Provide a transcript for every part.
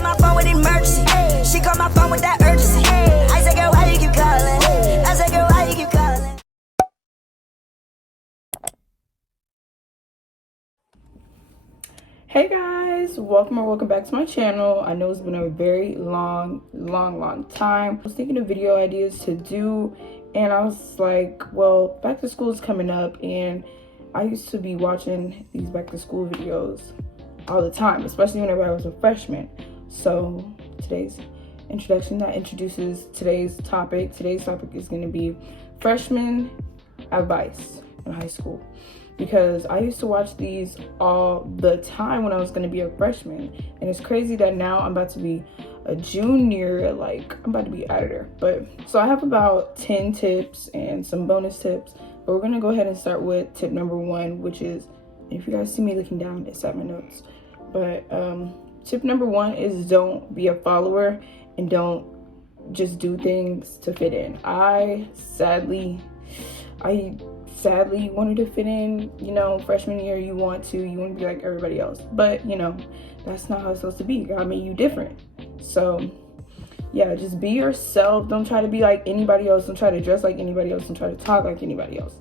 call my phone with emergency. She call my phone with that urgency. I said, girl, why you keep calling? I said, girl, why you keep calling? Hey guys, welcome back to my channel. I know it's been a very long time. I was thinking of video ideas to do, and I was like, well, back to school is coming up, and I used to be watching these back to school videos all the time, especially whenever I was a freshman. So today's introduction that introduces today's topic. Today's topic is going to be freshman advice in high school. Because I used to watch these all the time when I was going to be a freshman. And it's crazy that now I'm about to be a junior, like I'm about to be out of there. But so I have about 10 tips and some bonus tips. But we're going to go ahead and start with tip number 1, which is, if you guys see me looking down, it's at my notes. But tip number 1 is don't be a follower and don't just do things to fit in. I sadly wanted to fit in, freshman year. You want to be like everybody else, but that's not how it's supposed to be. God made you different. So yeah, just be yourself. Don't try to be like anybody else. Don't try to dress like anybody else. Don't try to talk like anybody else.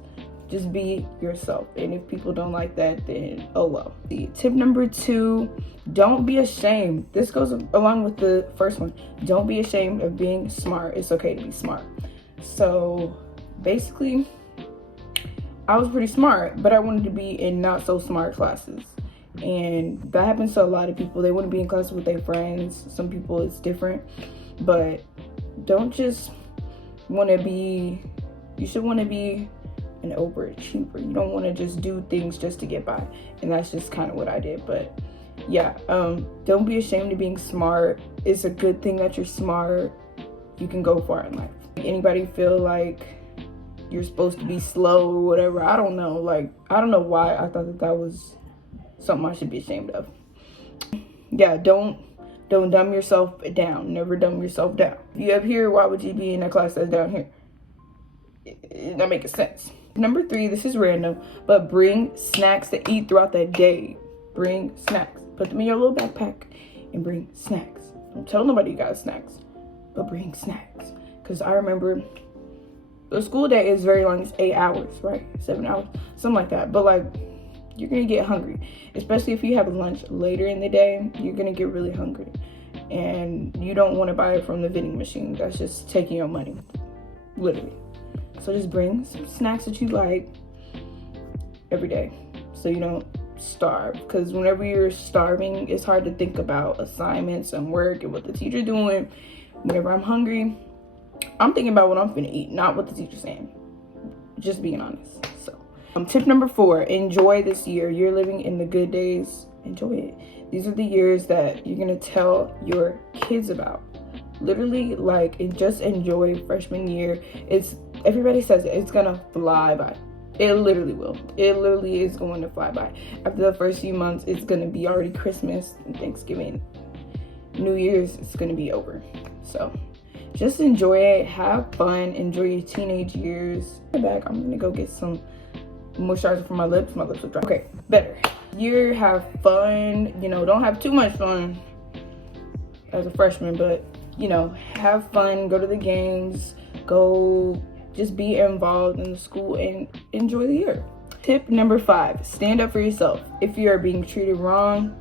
Just be yourself. And if people don't like that, then oh well. Tip number 2, don't be ashamed. This goes along with the first one. Don't be ashamed of being smart. It's okay to be smart. So basically, I was pretty smart, but I wanted to be in not so smart classes. And that happens to a lot of people. They want to be in classes with their friends. Some people it's different, but don't just want to be, you should want to be an overachiever. You don't want to just do things just to get by. And that's just kind of what I did. But yeah, don't be ashamed of being smart. It's a good thing that you're smart. You can go far in life. Anybody feel like you're supposed to be slow or whatever? I don't know. I don't know why I thought that was something I should be ashamed of. Yeah, don't dumb yourself down. Never dumb yourself down. If you up here, why would you be in a class that's down here? It's not making sense. Number 3, this is random, but bring snacks to eat throughout the day. Bring snacks. Put them in your little backpack and bring snacks. Don't tell nobody you got snacks, but bring snacks. Because I remember the school day is very long. It's 8 hours, right? 7 hours, something like that. But you're gonna get hungry, especially if you have lunch later in the day. You're gonna get really hungry, and you don't want to buy it from the vending machine. That's just taking your money, literally. So just bring some snacks that you like every day, so you don't starve. Because whenever you're starving, it's hard to think about assignments and work and what the teacher's doing. Whenever I'm hungry, I'm thinking about what I'm gonna eat, not what the teacher's saying. Just being honest. So, tip number 4, enjoy this year. You're living in the good days. Enjoy it. These are the years that you're gonna tell your kids about. Literally, and just enjoy freshman year. Everybody says it's gonna fly by. It literally will. It literally is going to fly by. After the first few months, it's gonna be already Christmas and Thanksgiving. New Year's, it's gonna be over. So just enjoy it, have fun, enjoy your teenage years. Back, I'm gonna go get some moisturizer for my lips. My lips are dry. Okay, better. You have fun, don't have too much fun as a freshman, but have fun, go to the games, go just be involved in the school and enjoy the year. Tip number 5, stand up for yourself. If you are being treated wrong,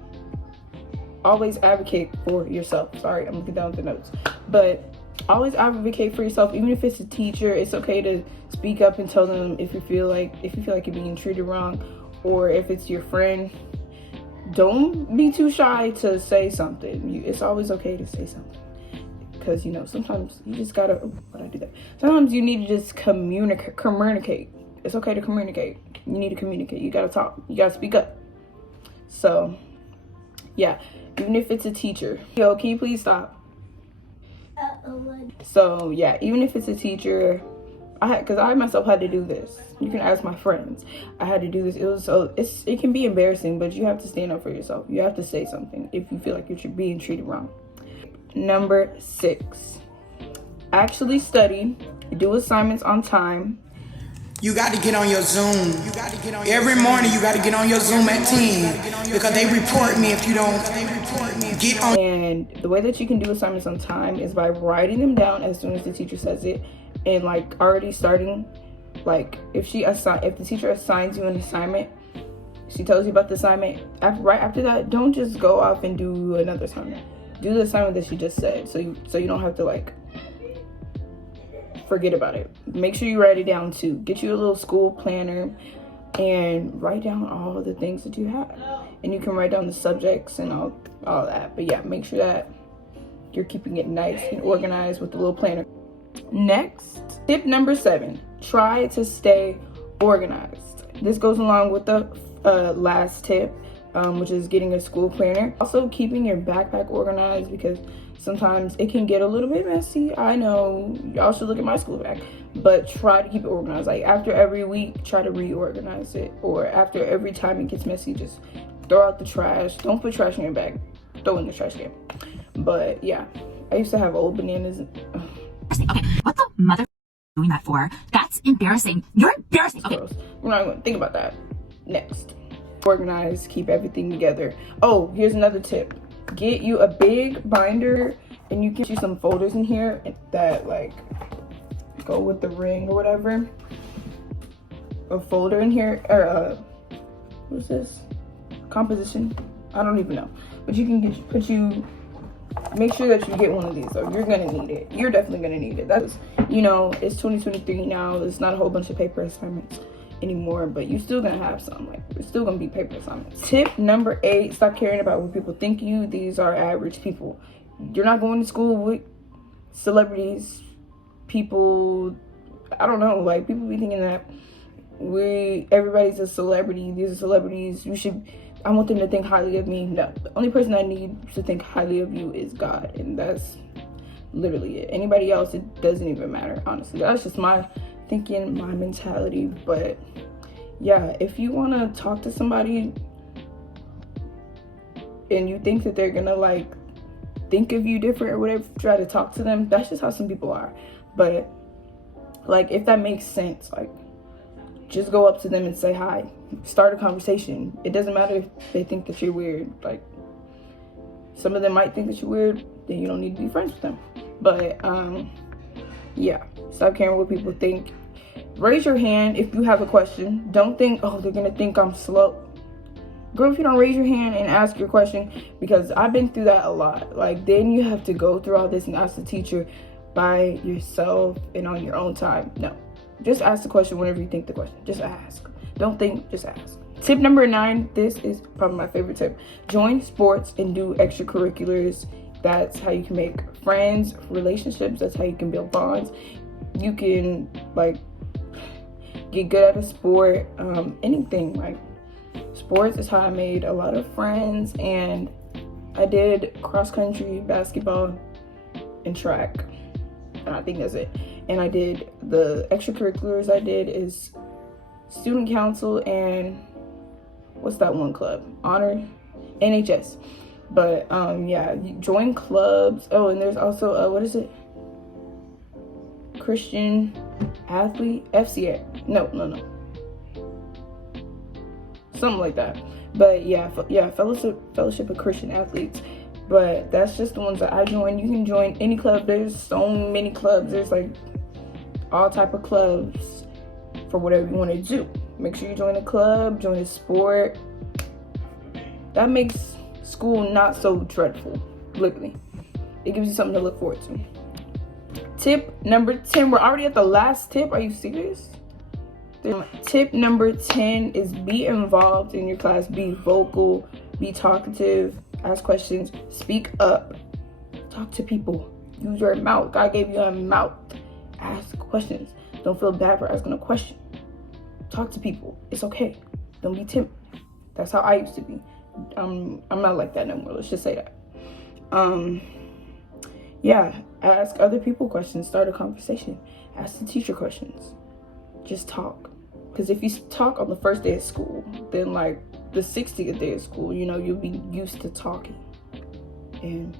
always advocate for yourself. Sorry, I'm looking down at the notes, but always advocate for yourself. Even if it's a teacher, it's okay to speak up and tell them if you feel like you're being treated wrong, or if it's your friend. Don't be too shy to say something. It's always okay to say something, because sometimes you just gotta. Why'd I do that? Sometimes you need to just communicate. It's okay to communicate. You need to communicate. You gotta talk. You gotta speak up. So yeah, even if it's a teacher. Yo, can you please stop? So yeah, even if it's a teacher, because I myself had to do this. You can ask my friends. I had to do this. It can be embarrassing, but you have to stand up for yourself. You have to say something if you feel like you're being treated wrong. Number 6, actually study, do assignments on time, You got to get on your Zoom. Every morning you got to get on your Zoom at 10 because they report me if you don't get on. And the way that you can do assignments on time is by writing them down as soon as the teacher says it, and like already starting, like if the teacher assigns you an assignment, she tells you about the assignment, right after that, don't just go off and do another assignment. Do the assignment that she just said, so you don't have to like forget about it. Make sure you write it down too. Get you a little school planner and write down all the things that you have, and you can write down the subjects and all that. But yeah, make sure that you're keeping it nice and organized with the little planner. Next, tip number 7, try to stay organized. This goes along with the last tip, which is getting a school planner. Also keeping your backpack organized, because sometimes it can get a little bit messy. I know, y'all should look at my school bag, but try to keep it organized. Like after every week, try to reorganize it, or after every time it gets messy, just throw out the trash. Don't put trash in your bag, throw it in the trash can. But yeah, I used to have old bananas. Okay, what the mother doing that for? That's embarrassing. You're embarrassing. Okay. We're not going to think about that. Next, organize, keep everything together. Oh, here's another tip. Get you a big binder, and you get you some folders in here that like go with the ring or whatever. A folder in here, or what's this? Composition? I don't even know. But you can make sure that you get one of these, though. You're gonna need it. You're definitely gonna need it. That's, it's 2023 now. It's not a whole bunch of paper assignments anymore, but you're still gonna have some. Like, it's still gonna be paper assignments. Tip number 8, stop caring about what people think of you. These are average people. You're not going to school with celebrities, people, I don't know, like people be thinking that everybody's a celebrity. These are celebrities. I want them to think highly of me. No, the only person I need to think highly of you is God, and that's literally it. Anybody else, it doesn't even matter, honestly. That's just my thinking, my mentality. But yeah, if you want to talk to somebody and you think that they're gonna like think of you different or whatever, try to talk to them. That's just how some people are. But like, if that makes sense, like, just go up to them and say hi. Start a conversation. It doesn't matter if they think that you're weird. Like, some of them might think that you're weird, then you don't need to be friends with them. But yeah, stop caring what people think. Raise your hand if you have a question. Don't think, oh, they're gonna think I'm slow. Girl, if you don't raise your hand and ask your question, because I've been through that a lot. Like, then you have to go through all this and ask the teacher by yourself and on your own time. No, just ask the question whenever you think the question. Just ask. Don't think, just ask. Tip number 9, this is probably my favorite tip. Join sports and do extracurriculars. That's how you can make friends, relationships. That's how you can build bonds. You can like get good at a sport, anything. Like, sports is how I made a lot of friends, and I did cross country, basketball, and track, and I think that's it. And I did the extracurriculars. I did is student council and what's that one club? Honor, NHS. But yeah, join clubs. Oh, and there's also what is it? Christian athlete, FCA. No. Something like that. But yeah, fellowship of Christian athletes. But that's just the ones that I joined. You can join any club. There's so many clubs. There's like all type of clubs for whatever you want to do. Make sure you join a club, join a sport. That makes school not so dreadful, literally. It gives you something to look forward to. Tip number 10, we're already at the last tip. Are you serious? Tip number 10 is be involved in your class. Be vocal, be talkative, ask questions, speak up, talk to people, use your mouth. God gave you a mouth. Ask questions. Don't feel bad for asking a question. Talk to people. It's okay. Don't be timid. That's how I used to be. I'm not like that no more. Let's just say that. Yeah, ask other people questions. Start a conversation. Ask the teacher questions. Just talk. Because if you talk on the first day of school, then like the 60th day of school, you'll be used to talking. And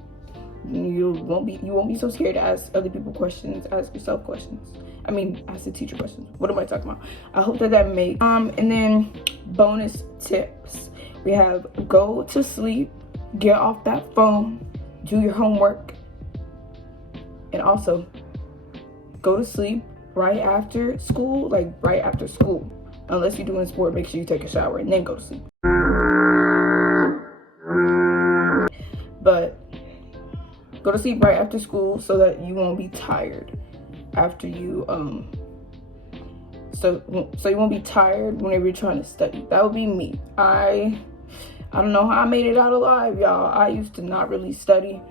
You won't be so scared to ask other people questions, ask yourself questions. I mean, ask the teacher questions. What am I talking about? I hope that makes and then bonus tips. We have go to sleep, get off that phone, do your homework, and also go to sleep right after school, unless you're doing sport. Make sure you take a shower and then go to sleep. But go to sleep right after school so that you won't be tired after you so you won't be tired whenever you're trying to study. That would be me. I don't know how I made it out alive, y'all. I used to not really study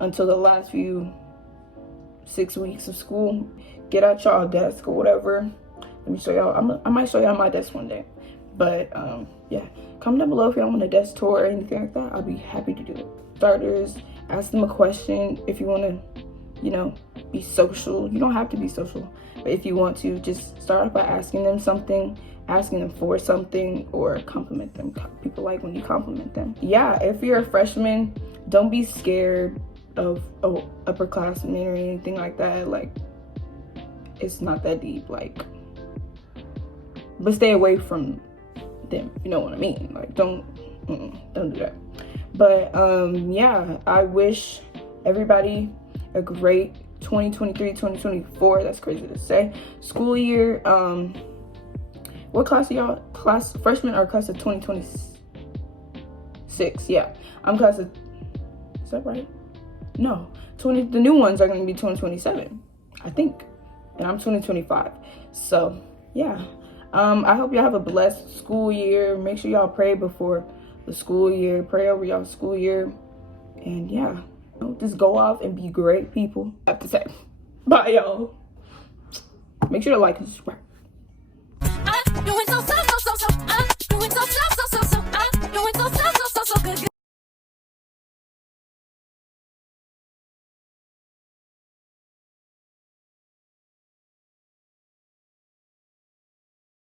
until the last 6 weeks of school. Get out y'all desk or whatever. Let me show y'all. I might show y'all my desk one day. But yeah, comment down below if y'all want a desk tour or anything like that. I'll be happy to do it. Starters, ask them a question if you want to, be social. You don't have to be social, but if you want to, just start off by asking them something, asking them for something, or compliment them. People like when you compliment them. Yeah, if you're a freshman, don't be scared of upperclassmen or anything like that. Like, it's not that deep. Like, but stay away from them. You know what I mean? Like, don't do that. But yeah, I wish everybody a great 2023-2024. That's crazy to say. School year. What class are y'all? Class freshman or class of 2026? Yeah, I'm class of. Is that right? No, the new ones are going to be 2027, I think, and I'm 2025. So yeah, I hope y'all have a blessed school year. Make sure y'all pray before the school year. Pray over y'all school year, and yeah, just go off and be great people. I have to say, bye y'all. Make sure to like and subscribe.